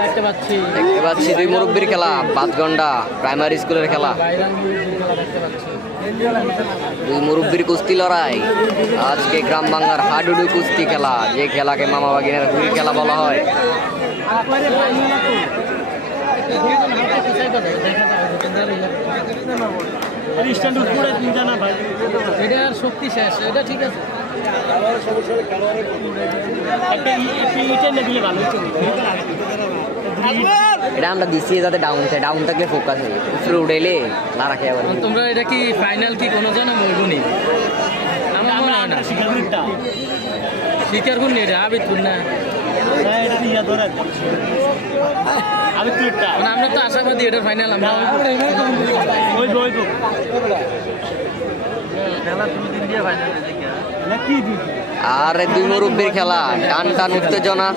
দেখতে পাচ্ছি। দুই মুরব্বীর খেলা পাঁচগন্ডা প্রাইমারি স্কুলের খেলা। দুই মুরব্বীর কুস্তি লড়াই। আজকে গ্রাম বাংলার হাডুডু কুস্তি খেলা যে খেলাকে মামা বাগিনের হুড়ি খেলা বলা হয়। এটা শক্তি শেষ এটা ঠিক আছে। এটা আমরা দিচ্ছি যাতে ডাউন থাকে ডাউন থাকলে ফোকাস হয় উপরে উঠেলে না রাখে আবার তোমরা এটা কি ফাইনাল কি কোনো জন? বলবনি আমার মনে হয় না। শিকার কোন এটা আবিদ কোন না? মানে আমরা তো আশাবাদী এটা ফাইনাল আমরা আর দুই মুরব্বীর খেলা টান টান উত্তেজনা।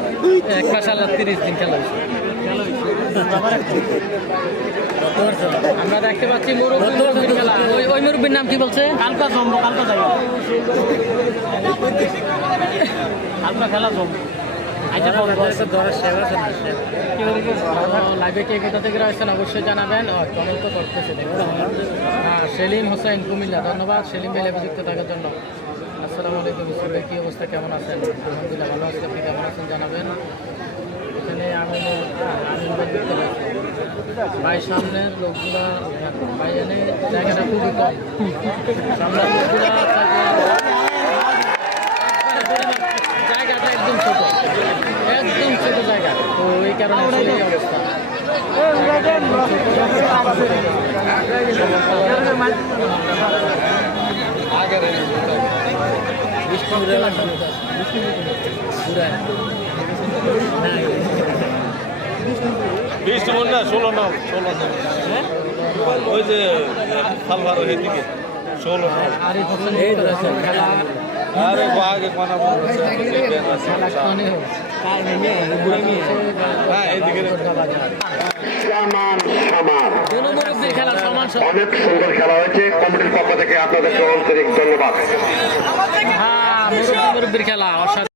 আমরা দেখতে পাচ্ছি খেলা ওই ওই মুরব্বীর নাম কি বলছে? কালকা জম্বো কালকা যাইবা কালকা খেলা জম্বো লাইভে কে কোথা থেকে রয়েছেন অবশ্যই জানাবেন আর কমেন্ট করতেছে সেলিম হোসেন কুমিল্লা ধন্যবাদ সেলিম ভাই লাইভে যুক্ত থাকার জন্য আসসালামু আলাইকুম ইসলামের কী অবস্থা? কেমন আছেন? আলহামদুলিল্লাহ ভালো আছি। আপনি কেমন আছেন জানাবেন? এখানে আমি ভাই সামনের লোকগুলা ভাই এনে জায়গাটা খুবই কম। জায়গাটা একদম ছোট। একদম ছোট জায়গা। তো এই কারণে এই অবস্থা। বিশ মন না ষোলো নাও ষোলো নাও। ওই যে এদিকে ষোলো নাও। আর আগে কোনা মানে হ্যাঁ এদিকে অনেক সুন্দর খেলা হয়েছে। কমিটির পক্ষ থেকে আপনাদেরকে আন্তরিক ধন্যবাদ। হ্যাঁ মুরব্বী মুরব্বীর খেলা অসাধারণ